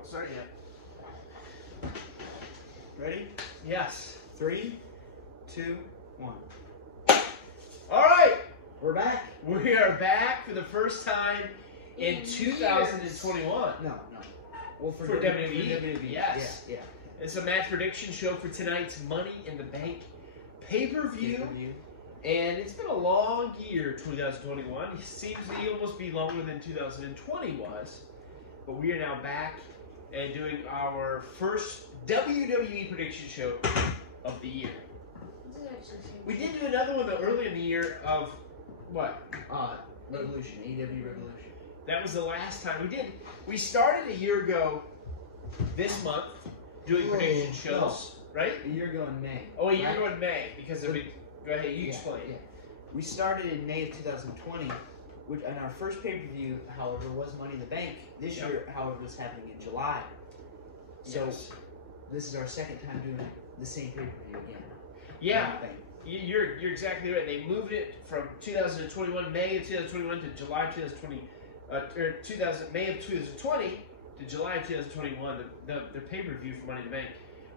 Don't start yet. Ready? Yes. 3, 2, 1. All right. We're back. We are back for the first time in 2021. No. Well, For WWE? For WWE. Yes. Yeah. It's a match prediction show for tonight's Money in the Bank pay-per-view. And it's been a long year, 2021. It seems to almost be longer than 2020 was. But we are now back and doing our first WWE prediction show of the year. We did do another one though early in the year of what? Revolution, AEW Revolution. That was the last time we did. We started a year ago this month doing prediction shows, right? A year ago in May. Oh, a year ago in May because of it. Go ahead, you explain. Yeah. We started in May of 2020, which and our first pay-per-view, however, was Money in the Bank. This year, however, was happening in July. So this is our second time doing the same pay-per-view again. Yeah, you're exactly right. They moved it from 2021, May of 2021 to July of 2020, May of 2020 to July of 2021, the pay-per-view for Money in the Bank.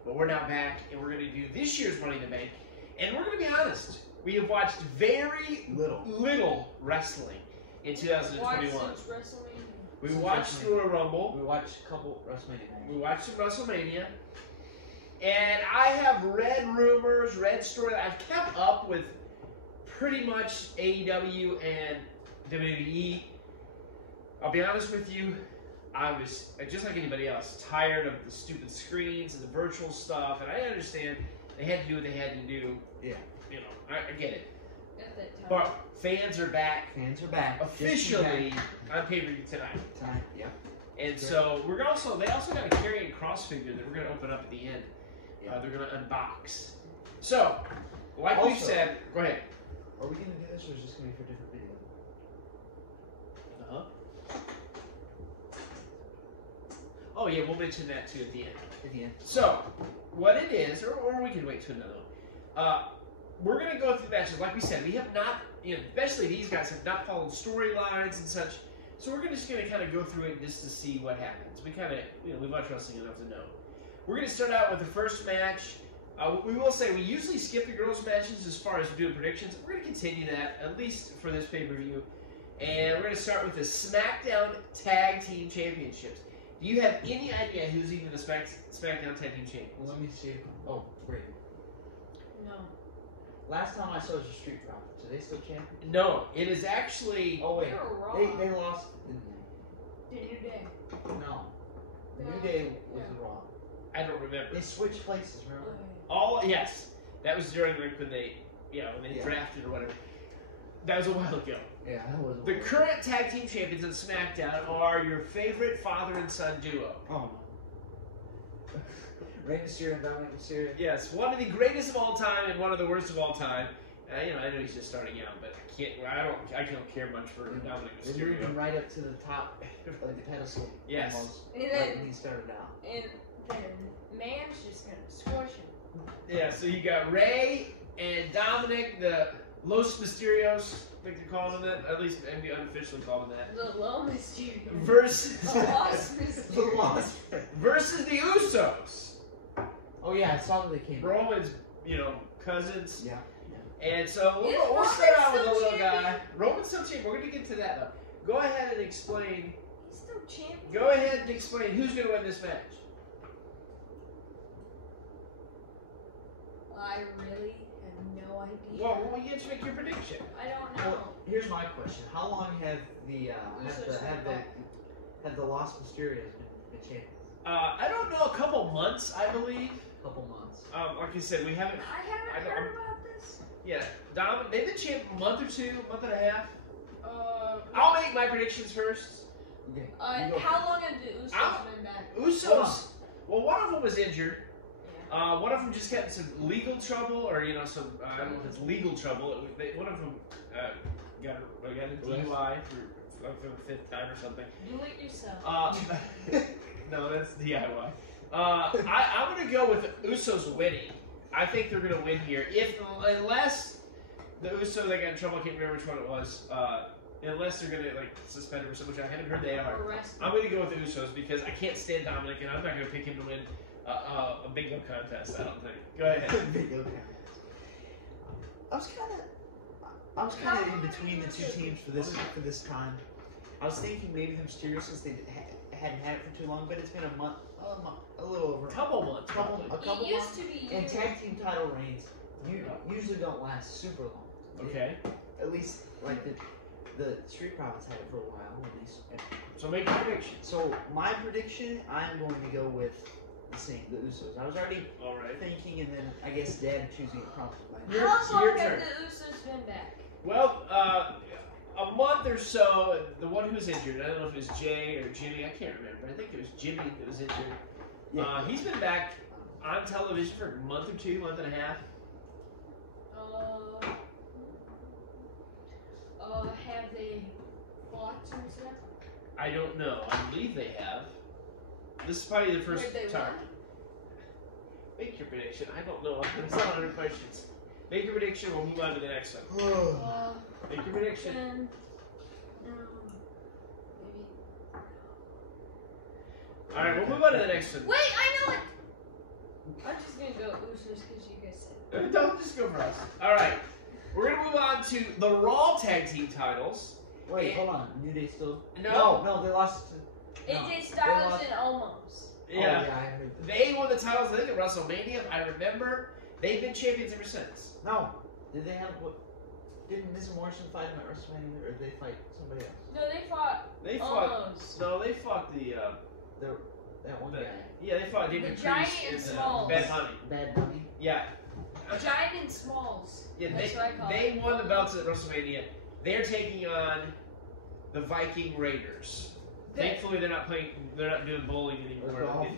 But we're now back, and we're going to do this year's Money in the Bank. And we're going to be honest, we have watched very little wrestling in 2021. We watched Royal Rumble. We watched a couple WrestleMania. We watched some WrestleMania. And I have read rumors, read stories. I've kept up with pretty much AEW and WWE. I'll be honest with you, I was, just like anybody else, tired of the stupid screens and the virtual stuff. And I understand they had to do what they had to do. Yeah. You know, I get it. At that time. But fans are back. Fans are back. Officially on pay-per-view tonight. Yeah. And so they also got a Karrion Kross figure that we're going to open up at the end. Yeah. They're going to unbox. So, like we said, go ahead. Are we going to do this, or is this going to be for a different video? Oh yeah, we'll mention that too at the end. At the end. So, what it is, or we can wait to another one. We're going to go through matches. Like we said, we have not, especially these guys have not followed storylines and such. So we're just going to kind of go through it just to see what happens. We kind of, we watch wrestling enough to know. We're going to start out with the first match. We will say we usually skip the girls' matches as far as doing predictions. We're going to continue that, at least for this pay-per-view. And we're going to start with the SmackDown Tag Team Championships. Do you have any idea who's even the SmackDown Tag Team Champions? Well, let me see. Oh, great. No. Last time I saw was a Street Profits. Are they still champions? No, it is actually... Oh, wait. They were Raw. They lost, didn't The New Day. they? No. The New Day was Raw. I don't remember. They switched places, remember? Yes. That was during when they, when they drafted or whatever. That was a while ago. Yeah, that was The current tag team champions in SmackDown are your favorite father and son duo. Oh, no. Rey Mysterio and Dominic Mysterio. Yes, one of the greatest of all time and one of the worst of all time. I know he's just starting out, but I don't care much for Dominic Mysterio. They moved him right up to the top of the pedestal. Yes. Almost, And right when he started out. And then Man's just gonna squash him. Yeah, so you got Rey and Dominic, the Los Mysterios, I think they're calling them that. At least maybe unofficially calling them that. The Low Mysterio. Versus The Lost Mysterio. versus the Usos. Oh yeah, I saw that they came. Roman's, cousins. Yeah. And so we'll start out with a little guy. Roman's still champion. We're going to get to that though. Go ahead and explain. He's still champion. Go ahead and explain who's going to win this match. I really have no idea. Well, we get to make your prediction. I don't know. Well, here's my question: how long have the Lost Mysterios been champions? I don't know. A couple months, I believe. A couple months. Like I said, we haven't. I haven't heard about this. Yeah, they've been champion a month or two, month and a half. I'll make my predictions first. Okay. How long have the Usos been back? Usos. Well, one of them was injured. One of them just got in some legal trouble, or some I don't know if it's legal trouble. One of them got a DUI for the fifth time or something. Do it yourself. No, that's DIY. I'm going to go with the Usos winning. I think they're going to win here, unless the Usos that got in trouble. I can't remember which one it was. unless they're gonna like suspend him or something, which I haven't heard they are. Arrest I'm gonna go with the Usos because I can't stand Dominic, and I'm not gonna pick him to win a bingo contest. I don't think. Go ahead. Bingo contest. I was kind of in between the two teams for this time. I was thinking maybe the Mysterios, since they hadn't had it for too long, but it's been a month, a little over. Couple months. A couple It used months. to be And years. tag team title reigns usually don't last super long. Okay. At least like the Street Profits had it for a while at least. So make a prediction. So my prediction, I'm going to go with the Usos. I was already All right. thinking, and then I guess Dad choosing it prompted by me. Your- How long your have turn. the Usos been back? Well, a month or so. The one who was injured, I don't know if it was Jay or Jimmy. I can't remember. I think it was Jimmy that was injured. Yeah. He's been back on television for a month or two, month and a half. Have they fought since then? I don't know. I believe they have. This is probably the first Where'd they time. win? Make your prediction. I don't know. It's not 100 questions. Make your prediction. We'll move on to the next one. Make your prediction. Then, maybe. All right, we'll move on to the next one. Wait, I know it! I'm just gonna go Usos because you guys said it. Don't just go for us. All right, we're gonna move on to the Raw Tag Team titles. Wait, And- hold on. New Day still? No. No, they lost. AJ they Styles lost- and Omos. Oh, Yeah. yeah, I heard. They won the titles, I think, at WrestleMania. If I remember, they've been champions ever since. No. Did they have what? Didn't Miz and Morrison fight him at WrestleMania, or did they fight somebody else? No, they fought They fought. Omos. No, they fought the. That one the guy. yeah, they fought David The Giant Priest and and Smalls. Bad Bunny. Bad Bunny. Yeah. Giant and Smalls. Yeah, That's what I call they it. won the belts at WrestleMania. They're taking on the Viking Raiders. Thankfully, they're not playing. They're not doing bowling anymore. Or golf.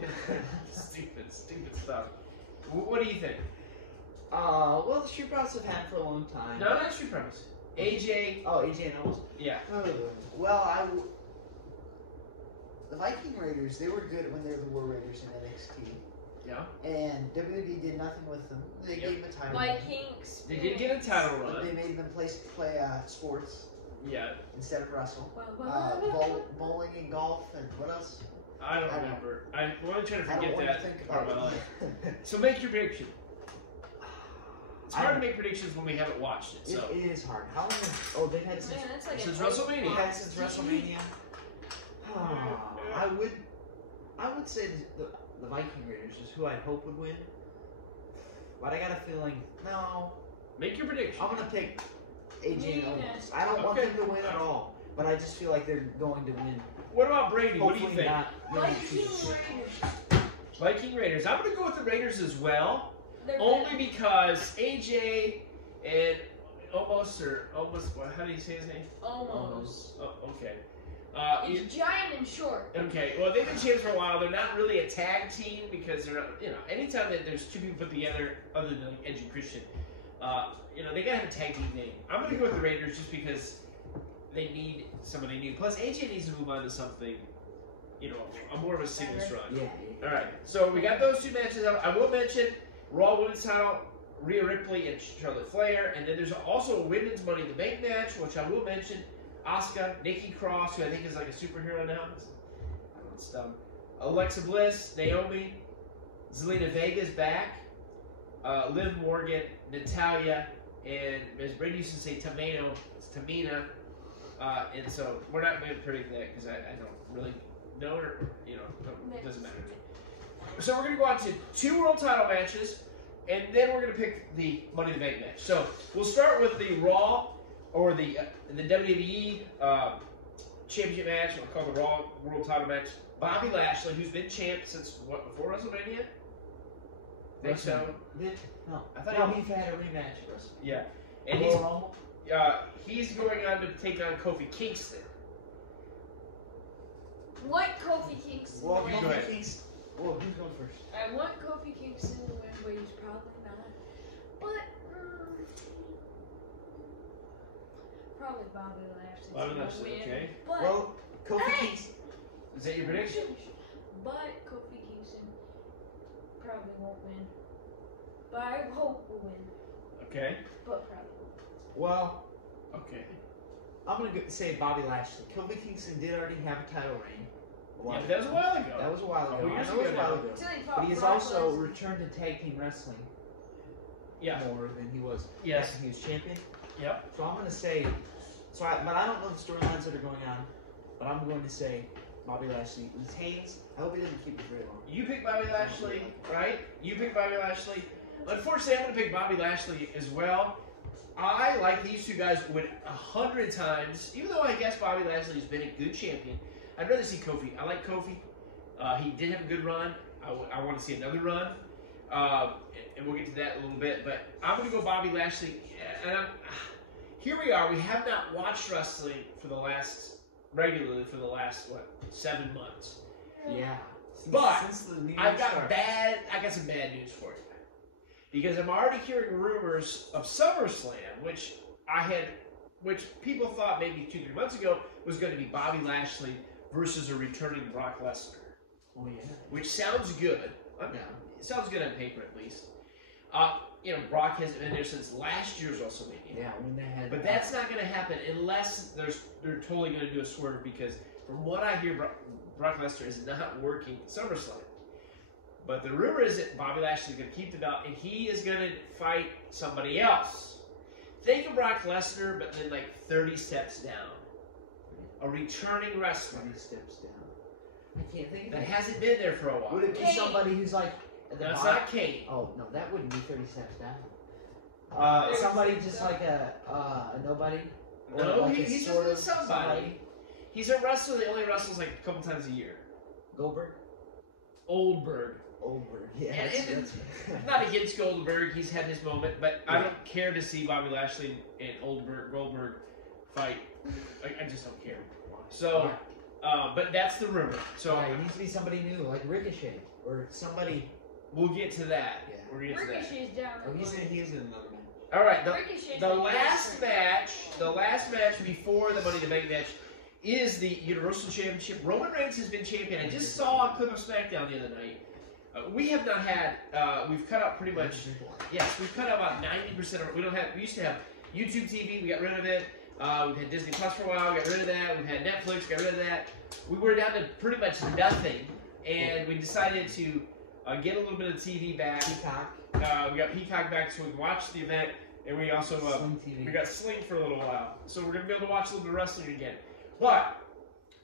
stupid stuff. What do you think? Well, the Street Profits have had it for a long time. No, not Street Profits. AJ. Oh, AJ and Omos. Yeah. Well, the Viking Raiders, they were good when they were the War Raiders in NXT. Yeah. And WWE did nothing with them. They Yep. gave them a title run. Vikings. They did get a title But they run. made them play sports Yeah. instead of wrestle. Bowling and golf and what else? I don't I don't- remember. I'm really trying to I don't forget want that to think part about of my it. life. So make your prediction. It's hard to make predictions when we haven't watched it. So It is hard. How long? Oh, they've had since. Man, that's like Since an WrestleMania. They've had since WrestleMania. I would say the Viking Raiders is who I hope would win. But I got a feeling, no, make your prediction. I'm gonna pick AJ and Omos. I don't want Okay. them to win at all, but I just feel like they're going to win. What about Brady? What do you Hopefully think? not. Viking Raiders. Viking Raiders. I'm going to go with the Raiders as well, They're only good. because AJ and almost, how do you say his name? Omos. Oh, okay. He's giant and short. Okay, well, they've been champions for a while. They're not really a tag team because they're not, anytime that there's two people put together, other than like Edge and Christian, they gotta have a tag team name. I'm gonna go with the Raiders just because they need somebody new. Plus, AJ needs to move on to something, a more of a singles run. Yeah. All right, so we got those two matches out. I will mention Raw Women's title, Rhea Ripley and Charlotte Flair, and then there's also a Women's Money in the Bank match, which I will mention. Asuka, Nikki Cross, who I think is like a superhero now. I don't know, it's dumb. Alexa Bliss, Naomi, Zelina Vega's back, Liv Morgan, Natalia, and as Brady used to say, Tomato, it's Tamina. And so we're not going to predict that because I don't really know her. It doesn't matter. So we're going to go on to 2 world title matches, and then we're going to pick the Money in the Bank match. So we'll start with the Raw or the WWE championship match. We'll call the Raw world title match. Bobby Lashley, who's been champ since before WrestleMania? Think so. No. I thought No, he- he's had a rematch for us. Yeah. And Royal Rumble? he's going on to take on Kofi Kingston. What Kofi Kingston Well, win? go ahead. who's going first? I want Kofi Kingston to win, but he's probably not. But probably Bobby Lashley's Bobby gonna Lashley, win. okay. But Well, Kofi Hey! Kingston. Is that your prediction? But Kofi Kingston probably won't win. But I hope will win. Okay. But probably won't. Well, Okay. I'm gonna say Bobby Lashley. Kofi Kingston did already have a title reign. Yeah, but that was a while ago. That was a while ago. couple I years know it was a ago while now. ago. Until he fought But he has Brock also Lesnar. returned to tag team wrestling Yeah. more than he was. Yes. When he was champion. Yep. So I'm gonna say. But I don't know the storylines that are going on. But I'm going to say Bobby Lashley retains. I hope he doesn't keep it very long. You pick Bobby Lashley, right? You pick Bobby Lashley. Unfortunately, I'm going to pick Bobby Lashley as well. I, like these two guys, would 100 times, even though I guess Bobby Lashley has been a good champion, I'd rather see Kofi. I like Kofi. He did have a good run. I want to see another run. And we'll get to that in a little bit. But I'm going to go Bobby Lashley. And here we are. We have not watched wrestling regularly for the last, 7 months. Yeah. But Since the New I Year got started. some bad news for you. Because I'm already hearing rumors of SummerSlam, which people thought maybe 2-3 months ago was going to be Bobby Lashley versus a returning Brock Lesnar. Oh yeah. Which sounds good. Yeah. It sounds good on paper at least. Brock hasn't been there since last year's WrestleMania. Yeah, when they had. But that's not going to happen unless they're totally going to do a swerve, because from what I hear, Brock Lesnar is not working at SummerSlam. But the rumor is that Bobby Lashley is going to keep the belt, and he is going to fight somebody else. Think of Brock Lesnar, but then 30 steps down. A returning wrestler 30 steps down. I can't think of that it. hasn't been there for a while. Would it be Kane. somebody who's at the No, it's bottom? not Kane. Oh no, that wouldn't be 30 steps down. Somebody just like a nobody. Or No, like he's just sort a of somebody. He's a wrestler that only wrestles a couple times a year. Goldberg. Oldberg. Goldberg. Yeah. And that's Not against Goldberg, he's had his moment, but I don't care to see Bobby Lashley and Goldberg fight. I just don't care. So, but that's the rumor. So yeah, it needs to be somebody new, like Ricochet or somebody. we'll get to that. Yeah. We're gonna get to that. Ricochet's down. Oh, he is in another match. All right. Ricochet's The been last wrestling. match before the Money in the Bank match is the Universal Championship. Roman Reigns has been champion. I just saw a clip of SmackDown the other night. We have not had. We've cut out pretty much. Yes, we've cut out about 90% of it. We used to have YouTube TV. We got rid of it. We've had Disney Plus for a while. We got rid of that. We've had Netflix. Got rid of that. We were down to pretty much nothing, and we decided to get a little bit of TV back. Peacock. We got Peacock back so we can watch the event, and we also Sling TV. we got Sling for a little while. So we're gonna be able to watch a little bit of wrestling again. But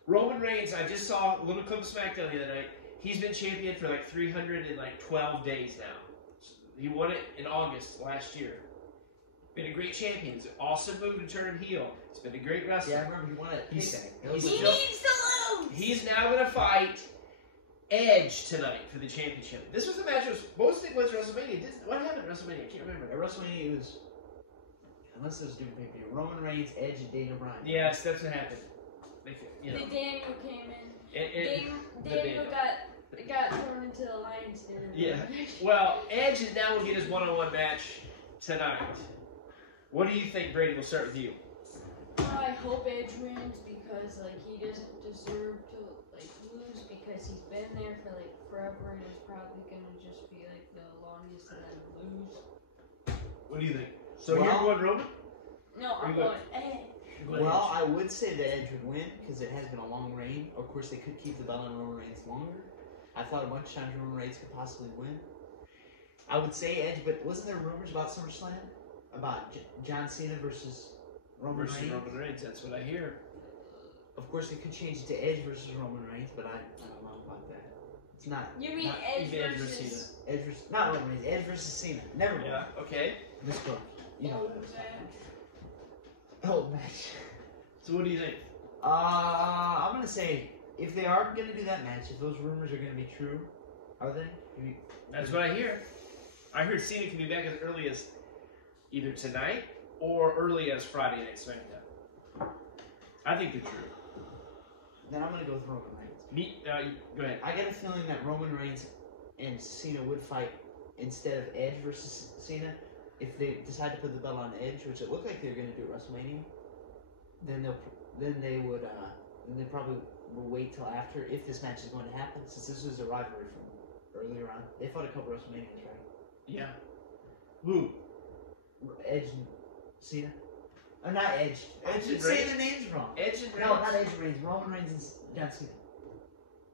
Roman Reigns, I just saw a little clip of SmackDown the other night. He's been champion for 312 days now. He won it in August last year. Been a great champion. It's an awesome move to turn heel. It's been a great wrestler. Yeah, I remember he won it. He's- Payback. That was he's He a- still- needs to lose. He's now going to fight Edge tonight for the championship. This was the match that was supposed to take place at WrestleMania. What happened at WrestleMania? I can't remember. At WrestleMania, it was, unless it was different pay-per-view, Roman Reigns, Edge, and Daniel Bryan. Yes, that's what happened. You know, The Daniel came in. the Daniel Daniel. got thrown into the lion's den. Yeah. Well, Edge is now will get his one-on-one match tonight. What do you think, Brady? We'll start with you. I hope Edge wins because he doesn't deserve to lose because he's been there for forever and is probably gonna just be the longest and then lose. What do you think? So Well- you're going Roman? No, I'm You go- going Edge. You're going Well, Edge. I would say that Edge would win because it has been a long reign. Of course, they could keep the belt on Roman Reigns longer. I thought a bunch of times Roman Reigns could possibly win. I would say Edge, but wasn't there rumors about SummerSlam? About John Cena versus Roman versus Reigns? Roman Reigns. That's what I hear. Of course, they could change it to Edge versus Roman Reigns, but I don't know about that. It's not. You mean not Edge Edge versus versus Edge versus not Roman Reigns. Edge versus Cena. Never mind. Yeah. Okay. Misspoke. You know. old man? Old match. So what do you think? I'm gonna say if they are gonna do that match, if those rumors are gonna be true, are they? Maybe- That's what I hear. I heard Cena can be back as early as either tonight or early as Friday Night SmackDown. I think they're true. Then I'm gonna go with Roman Reigns. Go ahead. I get a feeling that Roman Reigns and Cena would fight instead of Edge versus Cena. If they decide to put the belt on Edge, which it looked like they were gonna do at WrestleMania, then they probably will wait till after if this match is going to happen, since this was a rivalry from earlier on. They fought a couple WrestleManias, right? Yeah. Who? Edge and Cena. Not Edge. Edge I'm and saying Reigns. the names wrong. Edge and Reigns. No, not Edge and Reigns. Roman Reigns and John Cena.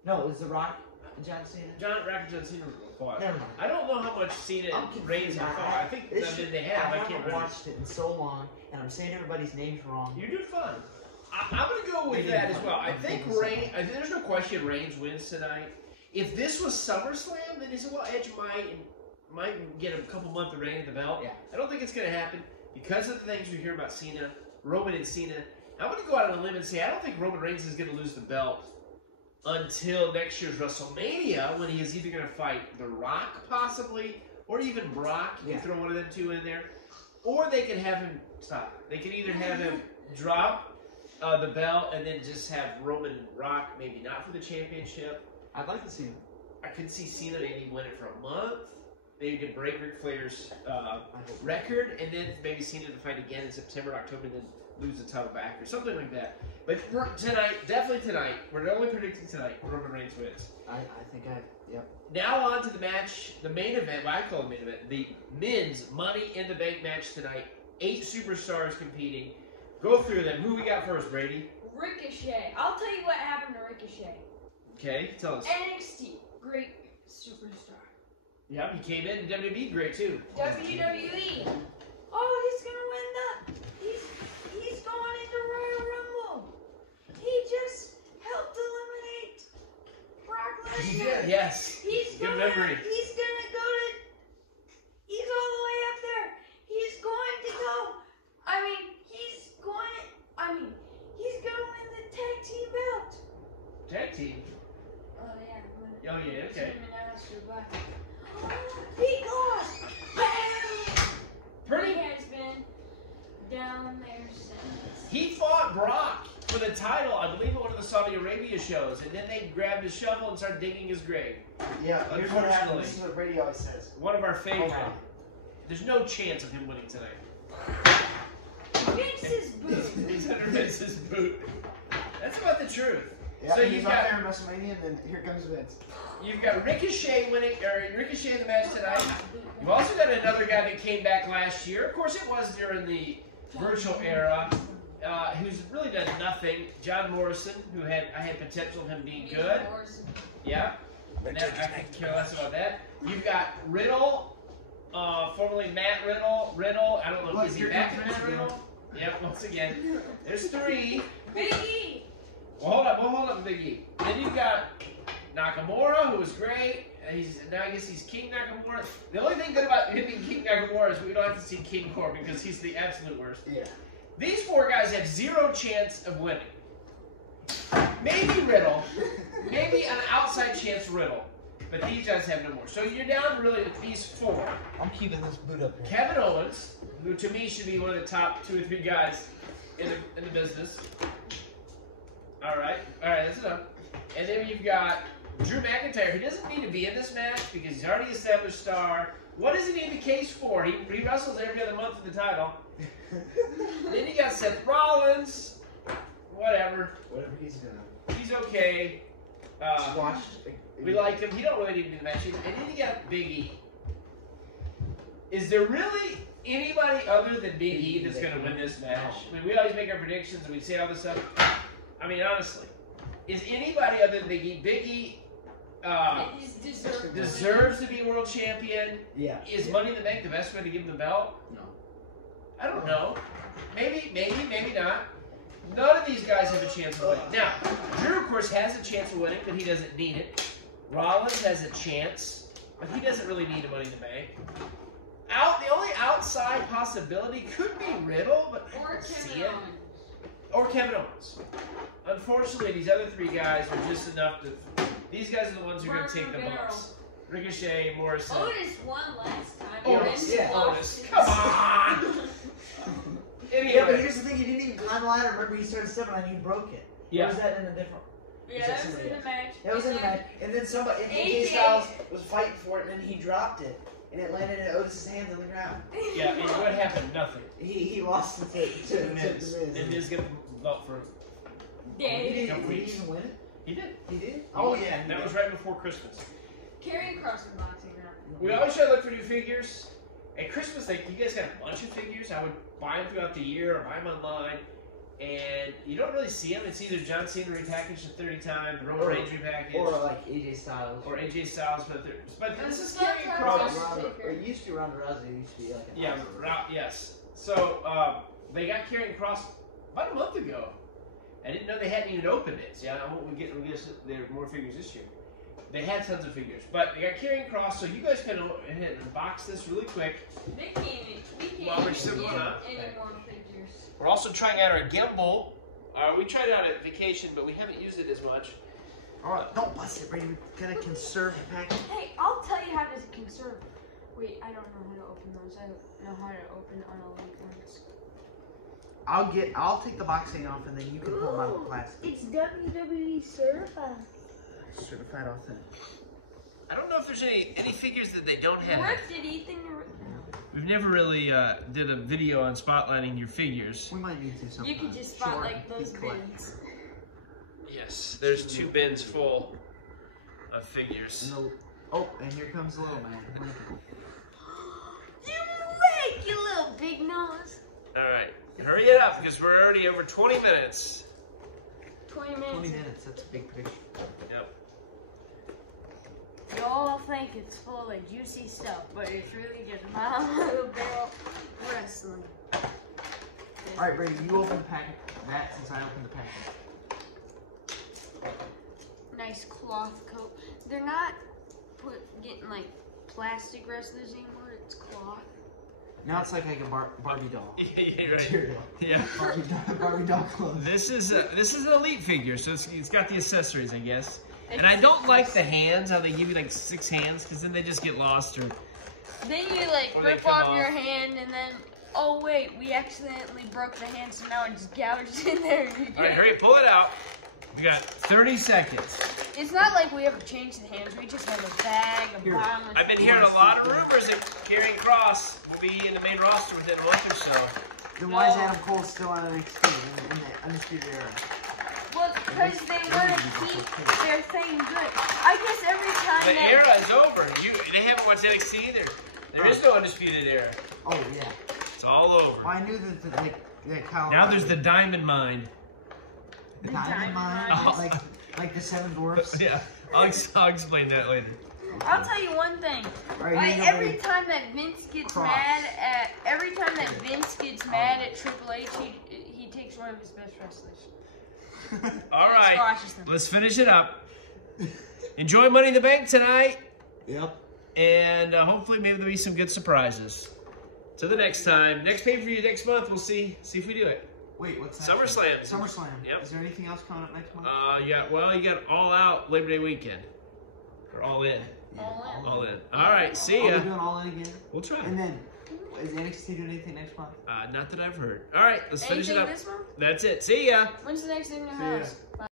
No, it was The Rock and John Cena. Rock and John Cena fought. Never mind. I don't know how much Cena I'm and confused. Reigns have fought. I think This that they have. I can't haven't remember. watched it in so long, and I'm saying everybody's names wrong. You're doing fine. I'm going to go with that as well. I think there's no question Reigns wins tonight. If this was SummerSlam, then Edge might get a couple months of reign at the belt. Yeah. I don't think it's going to happen because of the things we hear about Cena, Roman and Cena. I'm going to go out on a limb and say I don't think Roman Reigns is going to lose the belt until next year's WrestleMania, when he is either going to fight The Rock possibly, or even Brock. You can throw one of them two in there, or they can have him stop. They can either have him drop the belt and then just have Roman and Rock, maybe not for the championship. I'd like to see him. I could see Cena maybe win it for a month. Maybe to break Ric Flair's record, and then maybe Cena to fight again in September, October, and then lose the title back or something like that. But for tonight, definitely tonight, we're only predicting tonight, Roman Reigns wins. I think yep. Now on to the match, the main event, what I call the main event, the men's Money in the Bank match tonight. 8 superstars competing. Go through them. Who we got first, Brady? Ricochet. I'll tell you what happened to Ricochet. Okay, tell us. NXT, great superstar. Yeah, he came in WWE, great too. WWE. Oh, he's gonna win he's going into Royal Rumble. He just helped eliminate Brock Lesnar. He did, yes. He's Good gonna, memory. He's gonna go to. He's all the way up there. He's going to go. He's gonna win the tag team belt. Tag team? Oh yeah. Oh yeah, okay. He lost. Pretty. He has been down there since. He fought Brock for the title, I believe, at one of the Saudi Arabia shows, and then they grabbed his shovel and started digging his grave. Yeah, here's what happened. This is what Brady always says. One of our favorite. Okay. There's no chance of him winning tonight. Vince's boot. He's under Vince's boot. That's about the truth. Yeah, So he's you've up got there in WrestleMania, and then here comes Vince. You've got Ricochet winning, or Ricochet in the match tonight. You've also got another guy that came back last year. Of course, it was during the virtual era, who's really done nothing. John Morrison, who I had potential of him being good. Yeah, and I could care less about that. You've got Riddle, formerly Matt Riddle. I don't know if he's back to Matt Riddle. Yep, once again. There's 3. Big E. Well, hold up, Big E. Then you've got Nakamura, who was great. Now I guess he's King Nakamura. The only thing good about him being King Nakamura is we don't have to see King Corbin because he's the absolute worst. Yeah. These 4 guys have 0 chance of winning. Maybe Riddle. Maybe an outside chance Riddle. But these guys have no more. So you're down to really these 4. I'm keeping this boot up here. Kevin Owens, who to me should be one of the top 2 or 3 guys in the business. All right, that's enough. And then you've got Drew McIntyre, who doesn't need to be in this match because he's already established star. What does he need the case for? He wrestles every other month for the title. Then you got Seth Rollins. Whatever he's doing. He's okay. Squash. We like him. He don't really need to do the match. And then you got Big E. Is there really anybody other than Big E that's going to win this match? I mean, we always make our predictions and we say all this stuff. I mean, honestly, is anybody other than Big E? Big E deserves to be world champion. Yeah. Is Money in the Bank the best way to give him the belt? No. I don't know. Maybe not. None of these guys have a chance of winning. Now, Drew, of course, has a chance of winning, but he doesn't need it. Rollins has a chance, but he doesn't really need a Money in the Bank. The only outside possibility could be Riddle, but I don't see it. Or Kevin Owens. Unfortunately, these other 3 guys are just enough to. These guys are the ones who are going to take the bumps. Ricochet, Morrison. Otis won last time. Otis, yeah. Otis. Come on! Anyway. Yeah, but here's the thing: he didn't even climb the ladder. Remember, he started stepping on it and he broke it. Yeah. Or was that in a different? Yeah, that was in the match. That was in the match. And then somebody, and AJ Styles was fighting for it, and then he dropped it, and it landed in Otis's hands on the ground. Yeah, and what happened? Nothing. He lost it to Miz. And Miz got the belt for. Yeah, Did he couple weeks. even win it? He did. He did? Oh yeah. That was right before Christmas. Carrying cross and boxing. We always try to look for new figures, at Christmas, like, you guys got a bunch of figures. I would buy them throughout the year or buy them online. And you don't really see them. It's either John Cena repackaged a 30 times, Roman Reigns repackaged, or like AJ Styles, but this is not carrying Ronda across. Rousey. Or it used to be Ronda Rousey. It used to be like an Yes. So they got carrying across about a month ago. I didn't know they hadn't even opened it. See, we get there are more figures this year. They had tons of figures, but they got carrying across. So you guys can unbox this really quick. We can't While we're still going on. any more figures. We're also trying out our gimbal. We tried it out at vacation, but we haven't used it as much. All right, don't bust it, Brady. We gotta conserve the package. Hey, I'll tell you how to conserve. Wait, I don't know how to open those. I know how to open unelite ones. I'll take the boxing off, and then you can pull them out of the plastic. It's WWE certified. Certified authentic. I don't know if there's any figures that they don't have. Ripped it, Ethan. We've never really did a video on spotlighting your figures. We might need to sometime. You could just spotlight those bins. Yes, there's 2 bins full of figures. And here comes the little man. You make you little big nose. All right, hurry it up because we're already over 20 minutes. 20 minutes. 20 minutes. That's a big picture. Yep. You all think it's full of juicy stuff, but it's really just bottom of the barrel wrestling. All right, Brady, you open the packet. That since I opened the packet. Nice cloth coat. They're not getting like plastic wrestlers anymore. It's cloth. Now it's like a Barbie doll. Yeah, right. Yeah. Barbie doll clothes. This is an elite figure, so it's got the accessories, I guess. And I don't like the hands, how they give you like 6 hands, because then they just get lost. Or then you like rip off your hand, and then oh wait, we accidentally broke the hand, so now it's gouged in there. All right, hurry, pull it out. We got 30 seconds. It's not like we ever changed the hands. We just have a bag, a bottomless. I've been hearing a lot of rumors that Karrion Kross will be in the main roster within a month or so. Then why is Adam Cole still on NXT in the Undisputed Era? Well, because they want to keep their thing good. I guess every time the era is over. They haven't watched NXT either. There is no Undisputed Era. Oh yeah. It's all over. Well, I knew that Kyle. Now there's the Diamond Mine. The Diamond Mine, like the 7 Dwarfs. Yeah, I'll explain that later. I'll tell you one thing. Every time that Vince gets mad at Triple H, he takes one of his best wrestlers. All right, let's finish it up. Enjoy Money in the Bank tonight. Yep. And hopefully maybe there'll be some good surprises. Till the next time. Next pay-per-view next month. We'll see if we do it. Wait, what's that? SummerSlam. SummerSlam. Yep. Is there anything else coming up next month? You got All Out Labor Day weekend. Or All In. Yeah. All In. All right, see ya. Are we doing All In again? We'll try. And then, is NXT doing anything next month? Not that I've heard. All right, let's finish it up. This month? That's it. See ya. When's the next thing in the See ya. house?